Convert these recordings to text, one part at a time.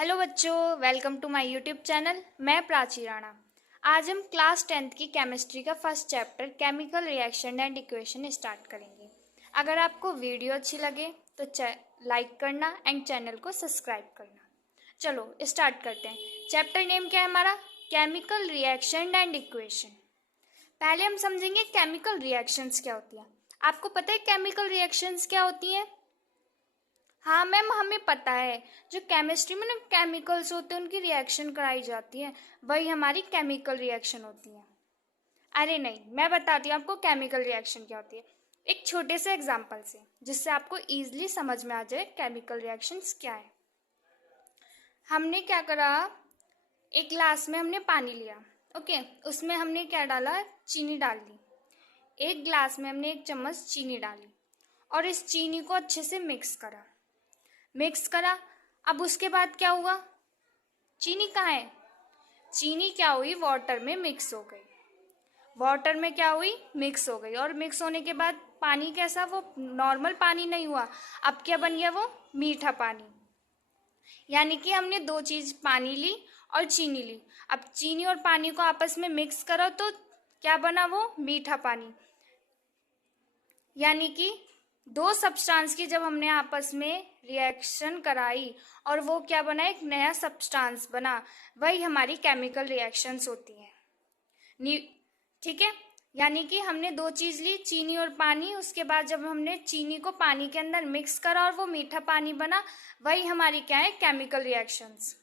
Hello बच्चों, welcome to my YouTube channel. मैं प्राची राणा। आज हम क्लास 10th की केमिस्ट्री का first chapter chemical reaction and equation start करेंगे। अगर आपको वीडियो अच्छी लगे तो लाइक करना एंड चैनल को सब्सक्राइब करना। चलो स्टार्ट करते हैं। चैप्टर नेम क्या है हमारा? Chemical reaction and equation. पहले हम समझेंगे केमिकल रिएक्शंस क्या होती है। आपको पता है केमिकल रिएक्शंस क्या होती हैं? हाँ मैम, हमें पता है। जो केमिस्ट्री में ना केमिकल्स होते हैं उनकी रिएक्शन कराई जाती है, वही हमारी केमिकल रिएक्शन होती है। अरे नहीं, मैं बताती हूँ आपको केमिकल रिएक्शन क्या होती है एक छोटे से एग्जांपल से, जिससे आपको इजीली समझ में आ जाए केमिकल रिएक्शंस क्या है। हमने क्या करा, एक ग्लास में हमने पानी लिया, ओके, उसमें हमने क्या डाला, चीनी डाल ली। एक ग्लास में हमने 1 चम्मच चीनी डाली और इस चीनी को अच्छे से मिक्स करा। अब उसके बाद क्या हुआ? चीनी कहाँ है? चीनी क्या हुई, वाटर में मिक्स हो गई। वाटर में क्या हुई, मिक्स हो गई। और मिक्स होने के बाद पानी कैसा, वो नॉर्मल पानी नहीं हुआ, अब क्या बन गया, वो मीठा पानी। यानी कि हमने 2 चीज, पानी ली और चीनी ली। अब चीनी और पानी को आपस में मिक्स करो तो क्या बना, वो मीठा पानी। यानी कि 2 सब्सटेंस की जब हमने आपस में रिएक्शन कराई और वो क्या बना, एक नया सब्सटेंस बना, वही हमारी केमिकल रिएक्शंस होती हैं। ठीक है, यानी कि हमने 2 चीज ली, चीनी और पानी। उसके बाद जब हमने चीनी को पानी के अंदर मिक्स करा और वो मीठा पानी बना, वही हमारी क्या है, केमिकल रिएक्शंस।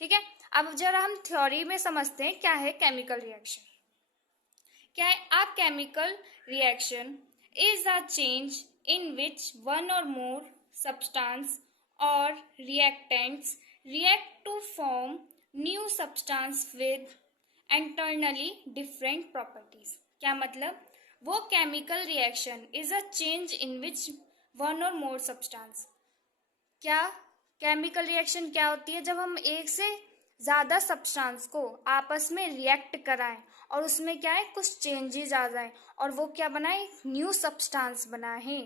ठीक है, अब जरा हम थ्योरी में समझते हैं क्या है केमिकल रिएक्शन। क्या है? A chemical reaction is a change in which one or more substance or reactants react to form new substance with internally different properties. क्या मतलब? वो chemical reaction is a change in which one or more substance, क्या chemical reaction क्या होती है, जब हम एक से ज़्यादा सब्सटेंस को आपस में रिएक्ट कराएं और उसमें क्या है, कुछ चेंजेस आ जाएं और वो क्या बनाए, न्यू सब्सटेंस बनाए,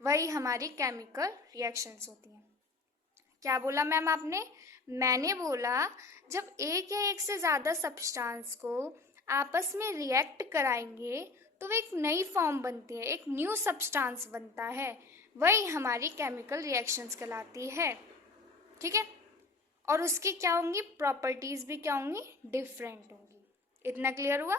वही हमारी केमिकल रिएक्शंस होती हैं। क्या बोला मैम आपने? मैंने बोला जब एक या एक से ज़्यादा सब्सटेंस को आपस में रिएक्ट कराएंगे तो एक नई फॉर्म बनती है, एक न्यू सब्सटेंस बनता है, वही हमारी केमिकल रिएक्शंस कहलाती है। ठीक है, और उसकी क्या होंगी, प्रॉपर्टीज भी क्या होंगी, डिफरेंट होंगी। इतना क्लियर हुआ?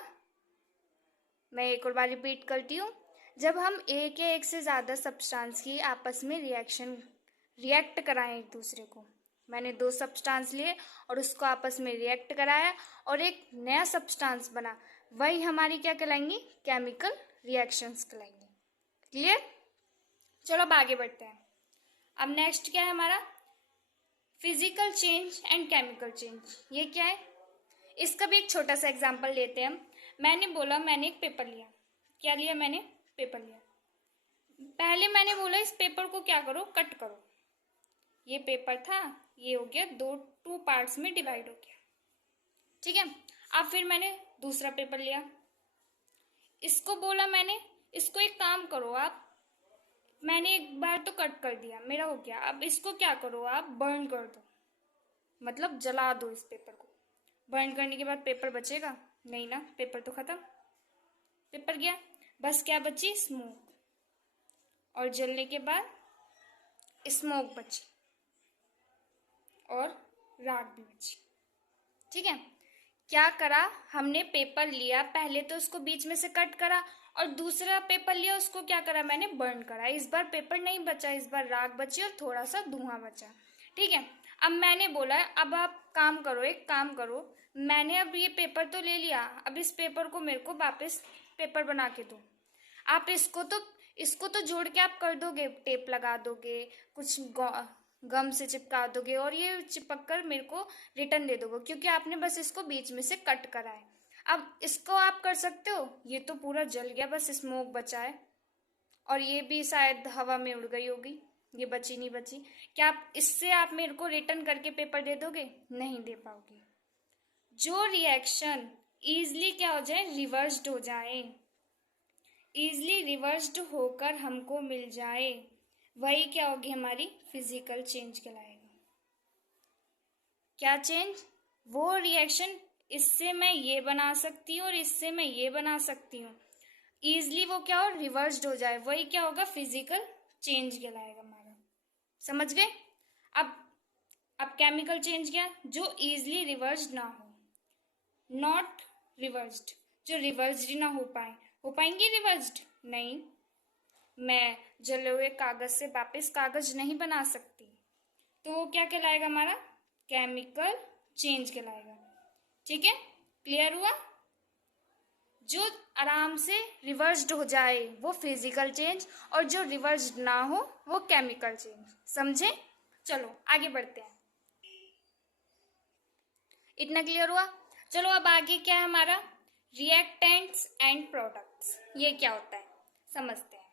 मैं एक और बार रिपीट करती हूँ। जब हम एक या एक से ज़्यादा सब्सटेंस की आपस में रिएक्ट कराएं एक दूसरे को, मैंने 2 सब्सटेंस लिए और उसको आपस में रिएक्ट कराया और एक नया सब्सटेंस बना, वही हमारी क्या कहलाएंगी, केमिकल रिएक्शंस कहलाएंगी। क्लियर? चलो अब आगे बढ़ते हैं। अब नेक्स्ट क्या है हमारा, physical change and chemical change. ये क्या है, इसका भी एक छोटा सा एग्जांपल लेते हैं हम। मैंने बोला, मैंने एक पेपर लिया। क्या लिया मैंने? पेपर लिया। पहले मैंने बोला इस पेपर को क्या करो, कट करो। ये पेपर था, ये हो गया 2 पार्ट्स में डिवाइड हो गया। ठीक है, अब फिर मैंने दूसरा पेपर लिया, इसको बोला मैंने, इसको एक काम करो आप, मैंने एक बार तो कट कर दिया, मेरा हो गया, अब इसको क्या करो आप, बर्न कर दो, मतलब जला दो इस पेपर को। बर्न करने के बाद पेपर बचेगा नहीं ना, पेपर तो खत्म, पेपर गया, बस क्या बची, स्मोक। और जलने के बाद स्मोक बची और राख भी बची। ठीक है, क्या करा हमने, पेपर लिया, पहले तो उसको बीच में से कट करा और दूसरा पेपर लिया, उसको क्या करा, मैंने बर्न करा। इस बार पेपर नहीं बचा, इस बार राख बची और थोड़ा सा धुआं बचा। ठीक है, अब मैंने बोला अब आप काम करो, एक काम करो, मैंने अब ये पेपर तो ले लिया, अब इस पेपर को मेरे को वापस पेपर बना के दो। आप इसको तो जोड़ के आप कर दोगे, टेप लगा दोगे, कुछ गम से चिपका दोगे और ये चिपक कर मेरे को रिटर्न दे दोगे, क्योंकि आपने बस इसको बीच में से कट करा है। अब इसको आप कर सकते हो, ये तो पूरा जल गया, बस स्मोक बचा है और ये भी शायद हवा में उड़ गई होगी, ये बची नहीं बची। क्या आप इससे आप मेरे को रिटर्न करके पेपर दे दोगे? नहीं दे पाओगे। जो रिएक्शन ईजिली क्या हो जाए, रिवर्स्ड हो जाए, ईजिली रिवर्स्ड होकर हमको मिल जाए, वही क्या होगी, हमारी फिजिकल चेंज कहलाएगा। क्या चेंज? वो रिएक्शन इससे मैं ये बना सकती हूँ और इससे मैं ये बना सकती हूँ, ईजिली वो क्या हो, रिवर्स्ड हो जाए, वही क्या होगा, फिजिकल चेंज कहलाएगा हमारा। समझ गए? अब केमिकल चेंज क्या? जो इजिली रिवर्स्ड ना हो, नॉट रिवर्स्ड, जो रिवर्स्ड ना हो पाए। हो पाएंगे रिवर्स्ड? नहीं, मैं जले हुए कागज से वापस कागज नहीं बना सकती, तो वो क्या कहलाएगा हमारा, केमिकल चेंज कहलाएगा। ठीक है, क्लियर हुआ? जो आराम से रिवर्स्ड हो जाए वो फिजिकल चेंज, और जो रिवर्स्ड ना हो वो केमिकल चेंज। समझे? चलो आगे बढ़ते हैं। इतना क्लियर हुआ? चलो अब आगे क्या है हमारा, रिएक्टेंट्स एंड प्रोडक्ट्स। ये क्या होता है समझते हैं।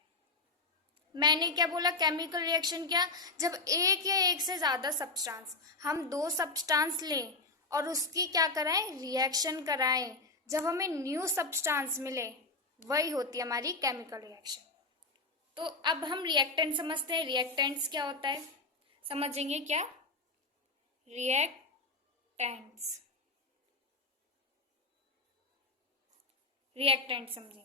मैंने क्या बोला, केमिकल रिएक्शन क्या, जब एक या एक से ज़्यादा सब्सटेंस, हम दो सब्सटेंस लें और उसकी क्या कराएं, रिएक्शन कराएं, जब हमें न्यू सब्सटेंस मिले, वही होती है हमारी केमिकल रिएक्शन। तो अब हम रिएक्टेंट समझते हैं। रिएक्टेंट्स क्या होता है समझेंगे क्या, रिएक्टेंट्स, रिएक्टेंट समझेंगे।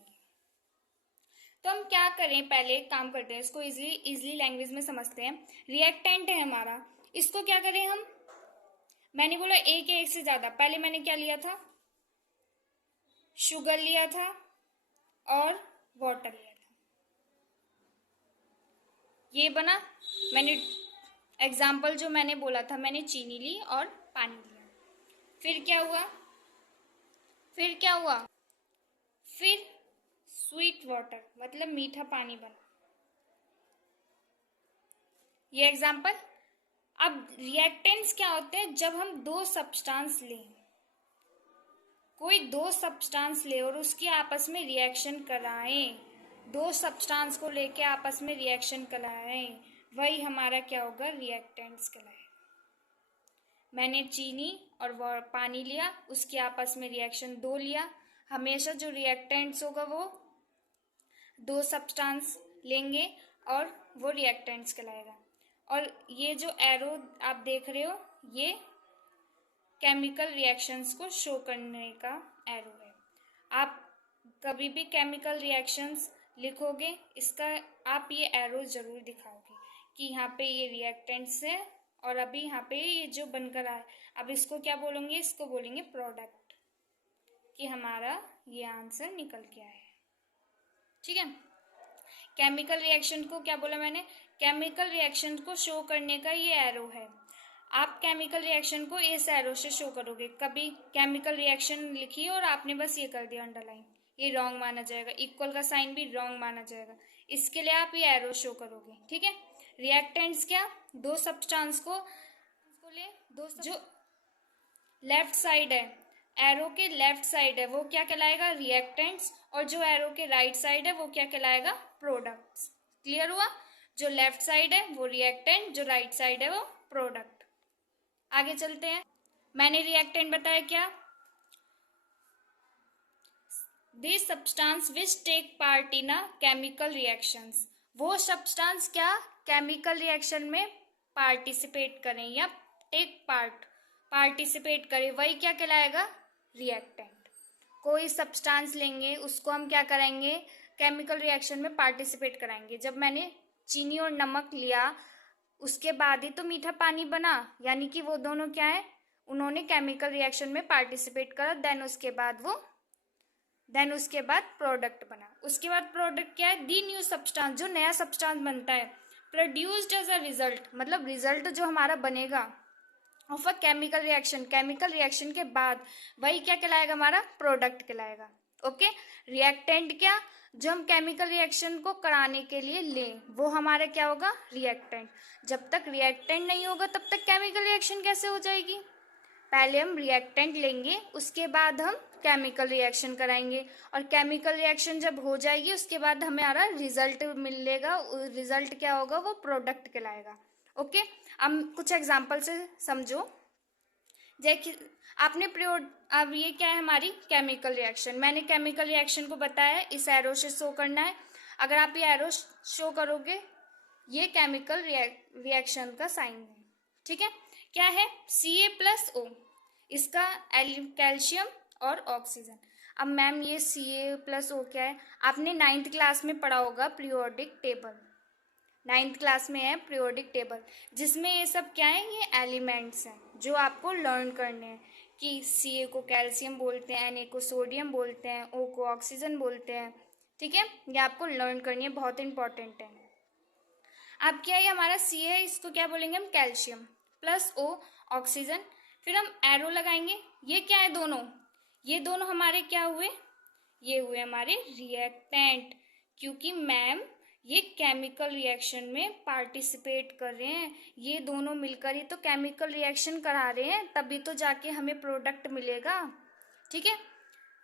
तो हम क्या करें, पहले एक काम करते हैं, इसको इजिली लैंग्वेज में समझते हैं। रिएक्टेंट है हमारा, इसको क्या करें हम, मैंने बोला एक या एक से ज्यादा, पहले मैंने क्या लिया था, शुगर लिया था और वाटर लिया था, ये बना। मैंने एग्जाम्पल जो मैंने बोला था, मैंने चीनी ली और पानी लिया, फिर क्या हुआ, फिर स्वीट वाटर मतलब मीठा पानी बना, ये एग्जाम्पल। अब रिएक्टेंट्स क्या होते हैं, जब हम दो सब्सटेंस लें, कोई दो सब्सटेंस ले और उसकी आपस में रिएक्शन कराएं, दो सब्सटेंस को लेके आपस में रिएक्शन कराएं, वही हमारा क्या होगा, रिएक्टेंट्स कहलाएगा। मैंने चीनी और पानी लिया, उसके आपस में रिएक्शन दो लिया, हमेशा जो रिएक्टेंट्स होगा वो दो सब्सटेंस लेंगे और वो रिएक्टेंट्स कहलाएगा। और ये जो एरो आप देख रहे हो, ये केमिकल रिएक्शंस को शो करने का एरो है। आप कभी भी केमिकल रिएक्शंस लिखोगे, इसका आप ये एरो जरूर दिखाओगे कि यहाँ पे ये रिएक्टेंट्स है और अभी यहाँ पे ये जो बनकर आया, अब इसको क्या बोलेंगे, इसको बोलेंगे प्रोडक्ट, कि हमारा ये आंसर निकल के आया है। ठीक है, केमिकल रिएक्शन को क्या बोला मैंने, केमिकल रिएक्शन को शो करने का ये एरो है। आप केमिकल रिएक्शन को इस एरो से शो करोगे, कभी केमिकल रिएक्शन लिखी और आपने बस ये कर दिया अंडरलाइन, ये रॉन्ग माना जाएगा, इक्वल का साइन भी रॉन्ग माना जाएगा, इसके लिए आप ये एरो शो करोगे। ठीक है, रिएक्टेंट्स क्या, दो सब्सटेंस को ले, जो लेफ्ट साइड है, एरो के लेफ्ट साइड है, वो क्या कहलाएगा, रिएक्टेंट्स, और जो एरो के राइट साइड है वो क्या कहलाएगा, प्रोडक्ट्स। क्लियर हुआ? जो लेफ्ट साइड है वो रिएक्टेंट, जो राइट साइड है वो प्रोडक्ट। आगे चलते हैं। मैंने रिएक्टेंट बताया क्या, this substance which take part in a chemical reactions, वो सब्सटेंस क्या केमिकल रिएक्शन में पार्टिसिपेट करें या टेक पार्टिसिपेट करें, वही क्या कहलाएगा, रिएक्टेंट। कोई सब्सटेंस लेंगे, उसको हम क्या करेंगे, केमिकल रिएक्शन में पार्टिसिपेट कराएंगे। जब मैंने चीनी और नमक लिया, उसके बाद ही तो मीठा पानी बना, यानी कि वो दोनों क्या है, उन्होंने केमिकल रिएक्शन में पार्टिसिपेट करा, देन उसके बाद प्रोडक्ट बना। उसके बाद प्रोडक्ट क्या है, दी न्यू सब्सटेंस, जो नया सब्सटेंस बनता है, प्रोड्यूस्ड एज अ रिजल्ट, मतलब रिजल्ट जो हमारा बनेगा ऑफ अ केमिकल रिएक्शन के बाद, वही क्या कहलाएगा, हमारा प्रोडक्ट कहलाएगा। ओके, रिएक्टेंट क्या, जो हम केमिकल रिएक्शन को कराने के लिए लें, वो हमारा क्या होगा, रिएक्टेंट। जब तक रिएक्टेंट नहीं होगा तब तक केमिकल रिएक्शन कैसे हो जाएगी, पहले हम रिएक्टेंट लेंगे, उसके बाद हम केमिकल रिएक्शन कराएंगे, और केमिकल रिएक्शन जब हो जाएगी उसके बाद हमें हमारा रिजल्ट मिलेगा, रिजल्ट क्या होगा, वो प्रोडक्ट कहलाएगा। ओके, अब कुछ एग्जांपल से समझो। जैसे आपने अब ये क्या है, हमारी केमिकल रिएक्शन, मैंने केमिकल रिएक्शन को बताया इस एरो से शो करना है। अगर आप ये एरो शो करोगे, ये केमिकल रिएक्शन का साइन है। ठीक है, क्या है, Ca+O, इसका कैल्शियम और ऑक्सीजन। अब मैम ये Ca+O क्या है, आपने 9th क्लास में पढ़ा होगा पीरियोडिक टेबल, 9th क्लास में है पीरियोडिक टेबल, जिसमें ये सब क्या है, ये एलिमेंट्स हैं जो आपको लर्न करने हैं कि Ca को कैल्शियम बोलते हैं, Na को सोडियम बोलते हैं, O को ऑक्सीजन बोलते हैं। ठीक है, ये आपको लर्न करनी है, बहुत इंपॉर्टेंट है। अब क्या है, हमारा Ca है, इसको क्या बोलेंगे हम, कैल्शियम प्लस O ऑक्सीजन, फिर हम एरो लगाएंगे। ये क्या है, दोनों, ये दोनों हमारे क्या हुए, ये हुए हमारे रिएक्टेंट, क्योंकि मैम ये केमिकल रिएक्शन में पार्टिसिपेट कर रहे हैं, ये दोनों मिलकर ही तो केमिकल रिएक्शन करा रहे हैं, तभी तो जाके हमें प्रोडक्ट मिलेगा। ठीक है,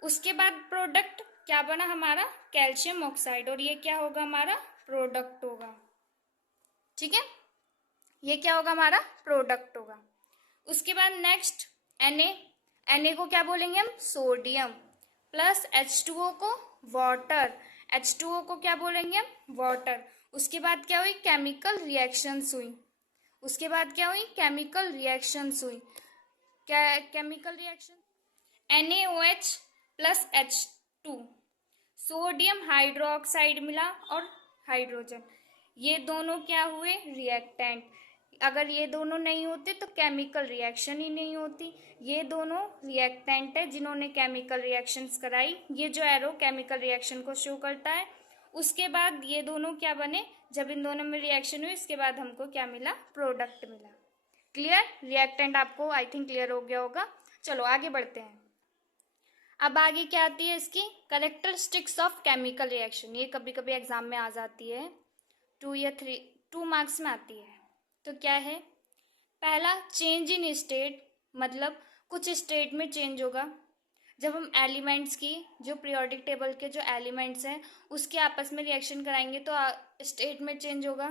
उसके बाद प्रोडक्ट क्या बना हमारा, कैल्शियम ऑक्साइड, और ये क्या होगा, हमारा प्रोडक्ट होगा। ठीक है, ये क्या होगा, हमारा प्रोडक्ट होगा। उसके बाद नेक्स्ट Na को क्या बोलेंगे हम, सोडियम, प्लस H2O को वाटर, H2O को क्या बोलेंगे हम, वाटर। उसके बाद क्या हुई, केमिकल रिएक्शंस हुई, उसके बाद क्या हुई, केमिकल रिएक्शंस हुई, क्या chemical reaction, NaOH plus H2, sodium hydroxide मिला और हाइड्रोजन, ये दोनों क्या हुए, रिएक्टेंट। अगर ये दोनों नहीं होते तो केमिकल रिएक्शन ही नहीं होती। ये दोनों रिएक्टेंट है जिन्होंने केमिकल रिएक्शंस कराई, ये जो एरो केमिकल रिएक्शन को शो करता है। उसके बाद ये दोनों क्या बने, जब इन दोनों में रिएक्शन हुई उसके बाद हमको क्या मिला, प्रोडक्ट मिला। क्लियर, रिएक्टेंट आपको आई थिंक क्लियर हो गया होगा। चलो आगे बढ़ते हैं। अब आगे क्या आती है, इसकी कैरेक्टरिस्टिक्स ऑफ केमिकल रिएक्शन, ये कभी कभी एग्जाम में आ जाती है, 2 या 2 मार्क्स में आती है। तो क्या है, पहला चेंज इन स्टेट, मतलब कुछ स्टेट में चेंज होगा। जब हम एलिमेंट्स की, जो पीरियोडिक टेबल के जो एलिमेंट्स हैं उसके आपस में रिएक्शन कराएंगे तो स्टेट में चेंज होगा,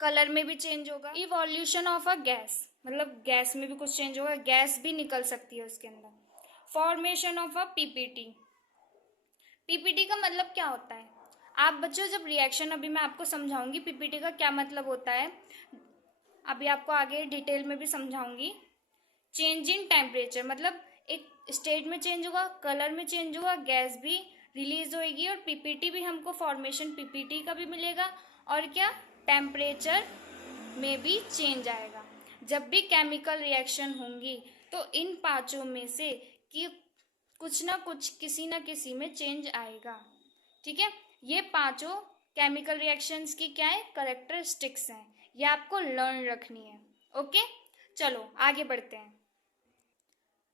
कलर में भी चेंज होगा। इवोल्यूशन ऑफ अ गैस, मतलब गैस में भी कुछ चेंज होगा, गैस भी निकल सकती है उसके अंदर। Formation of a PPT, PPT का मतलब क्या होता है, आप बच्चों जब रिएक्शन, अभी मैं आपको समझाऊंगी पीपीटी का क्या मतलब होता है, अभी आपको आगे डिटेल में भी समझाऊंगी। चेंज इन टेम्परेचर, मतलब एक स्टेट में चेंज होगा, कलर में चेंज होगा, गैस भी रिलीज होएगी, और पीपीटी भी हमको फॉर्मेशन पीपीटी का भी मिलेगा, और क्या, टेम्परेचर में भी चेंज आएगा। जब भी केमिकल रिएक्शन होंगी तो इन पांचों में से कि कुछ ना कुछ, किसी ना किसी में चेंज आएगा। ठीक है, ये पांचों केमिकल रिएक्शंस की क्या है, कैरेक्टरिस्टिक्स हैं, ये आपको लर्न रखनी है। ओके, चलो आगे बढ़ते हैं।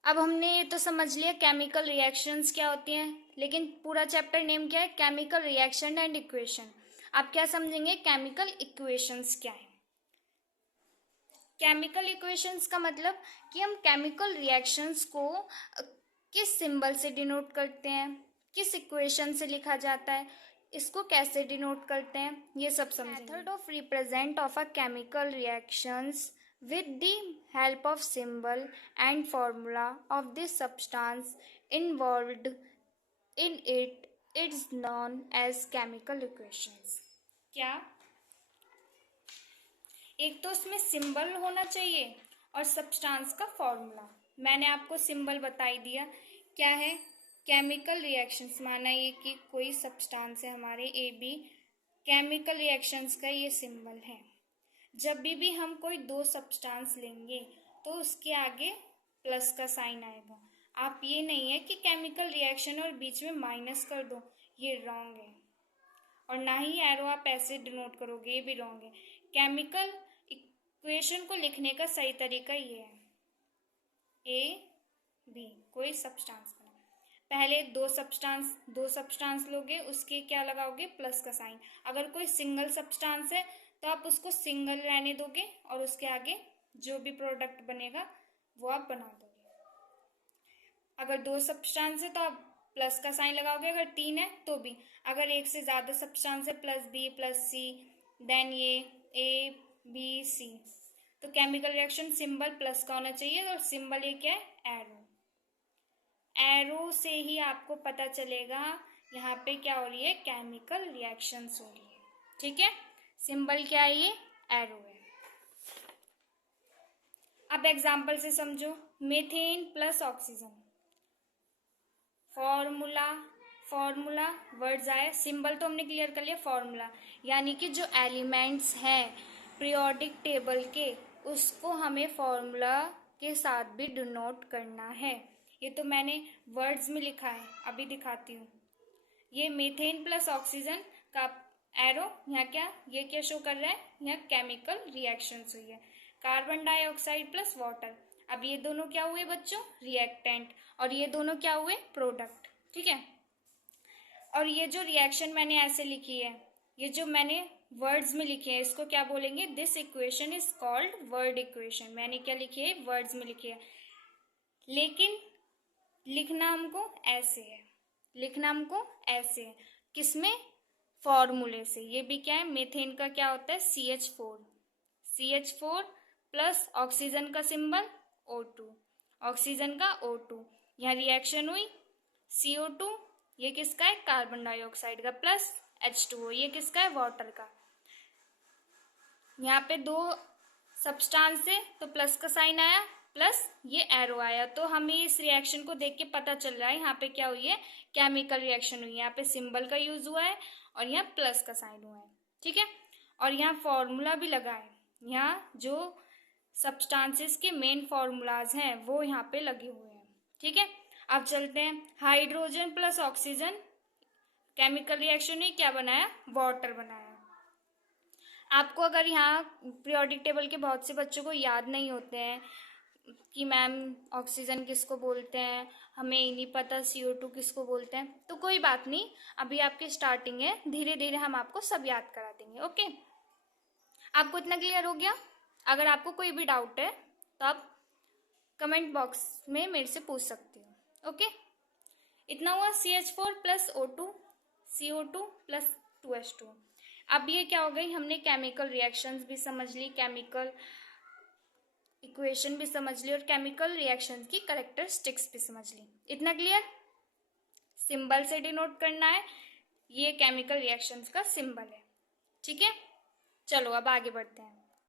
अब हमने ये तो समझ लिया केमिकल रिएक्शंस क्या होती हैं, लेकिन पूरा चैप्टर नेम क्या है, केमिकल रिएक्शन एंड इक्वेशन। आप क्या समझेंगे, केमिकल इक्वेशंस क्या है। केमिकल इक्वेशंस का मतलब कि हम केमिकल रिएक्शंस को किस सिंबल से डिनोट करते हैं, किस इक्वेशन से लिखा जाता है, इसको कैसे डिनोट करते हैं, ये सब समझेंगे। Method of represent of a chemical reactions with the help of symbol and formula of the substance involved in it is known as chemical equations। क्या, एक तो उसमें सिंबल होना चाहिए और सब्सटेंस का फॉर्मूला। मैंने आपको सिंबल बता ही दिया, क्या है, केमिकल रिएक्शंस, माना ये कि कोई सब्सटेंस है हमारे ए बी, केमिकल रिएक्शंस का ये सिंबल है। जब भी हम कोई दो सब्सटेंस लेंगे तो उसके आगे प्लस का साइन आएगा। आप ये नहीं है कि केमिकल रिएक्शन और बीच में माइनस कर दो, ये रॉन्ग है, और ना ही एरो आप ऐसे डिनोट करोगे, ये भी रॉन्ग है। केमिकल इक्वेशन को लिखने का सही तरीका ये है, ए बी कोई सब्सटेंस बना, पहले दो सब्सटेंस लोगे, उसके क्या लगाओगे, प्लस का साइन। अगर कोई सिंगल सब्सटेंस है तो आप उसको सिंगल रहने दोगे और उसके आगे जो भी प्रोडक्ट बनेगा वो आप बना दोगे। अगर दो सब्सटेंस है तो आप प्लस का साइन लगाओगे, अगर तीन है तो भी। अगर एक से ज़्यादा सब्सटेंस है, प्लस बी प्लस सी, देन ये ए बी सी, तो केमिकल रिएक्शन सिंबल प्लस का होना चाहिए, और सिंबल ये क्या है, एरो। एरो से ही आपको पता चलेगा यहाँ पे क्या हो रही है, केमिकल रिएक्शंस हो रही है। ठीक है, सिंबल क्या है, ये एरो है। अब एग्जाम्पल से समझो, methane plus oxygen, formula words आए, सिंबल तो हमने क्लियर कर लिया, फॉर्मूला यानी कि जो एलिमेंट्स हैं पीरियोडिक टेबल के उसको हमें फॉर्मूला के साथ भी डिनोट करना है। ये तो मैंने वर्ड्स में लिखा है, अभी दिखाती हूँ। ये मीथेन प्लस ऑक्सीजन का एरो यहाँ ये क्या शो कर रहा है, यहाँ केमिकल रिएक्शंस हुई है। कार्बन डाइऑक्साइड प्लस वाटर, अब ये दोनों क्या हुए बच्चों, रिएक्टेंट, और ये दोनों क्या हुए, प्रोडक्ट। ठीक है, और ये जो रिएक्शन मैंने ऐसे लिखी है, ये जो मैंने वर्ड्स में लिखे हैं, इसको क्या बोलेंगे, this equation is called word equation. मैंने क्या लिखी है, वर्ड्स में लिखी है, लेकिन लिखना हमको ऐसे है, किसमें, फॉर्मूले से। ये भी क्या है, मीथेन का क्या होता है, CH4 प्लस ऑक्सीजन का सिंबल O2, ऑक्सीजन का O2, यहाँ रिएक्शन हुई CO2, ये किसका है, कार्बन डाइऑक्साइड का, प्लस H2O, ये किसका है, वाटर का। यहाँ पे दो सब्सटेंस है तो प्लस का साइन आया, प्लस ये एरो आया, तो हमें इस रिएक्शन को देख के पता चल रहा है यहाँ पे क्या हुई है, केमिकल रिएक्शन हुई है। यहाँ पे सिंबल का यूज हुआ है और यहाँ प्लस का साइन हुआ है। ठीक है, और यहाँ फॉर्मूला भी लगा है, यहाँ जो सब्सटेंसेस के मेन फॉर्मूलाज हैं वो यहाँ पे लगे हुए हैं। ठीक है, अब चलते हैं, hydrogen plus oxygen chemical reaction ने क्या बनाया, वाटर बनाया। आपको अगर यहाँ पीरियोडिक टेबल के बहुत से बच्चों को याद नहीं होते हैं कि मैम ऑक्सीजन किसको बोलते हैं, हमें ही नहीं पता CO2 किसको बोलते हैं, तो कोई बात नहीं, अभी आपकी स्टार्टिंग है, धीरे धीरे हम आपको सब याद करा देंगे। ओके, आपको इतना क्लियर हो गया? अगर आपको कोई भी डाउट है तो आप कमेंट बॉक्स में मेरे से पूछ सकते हो। ओके, इतना हुआ, CH4 plus O2, CO2 plus 2H2। अब ये क्या हो गई, हमने केमिकल रिएक्शंस भी समझ ली, केमिकल इक्वेशन भी समझ ली और केमिकल रिएक्शंस की कैरेक्टरिस्टिक्स भी समझ ली। इतना क्लियर? सिंबल से डिनोट करना है, ये केमिकल रिएक्शंस का सिंबल है। ठीक है, चलो अब आगे बढ़ते हैं।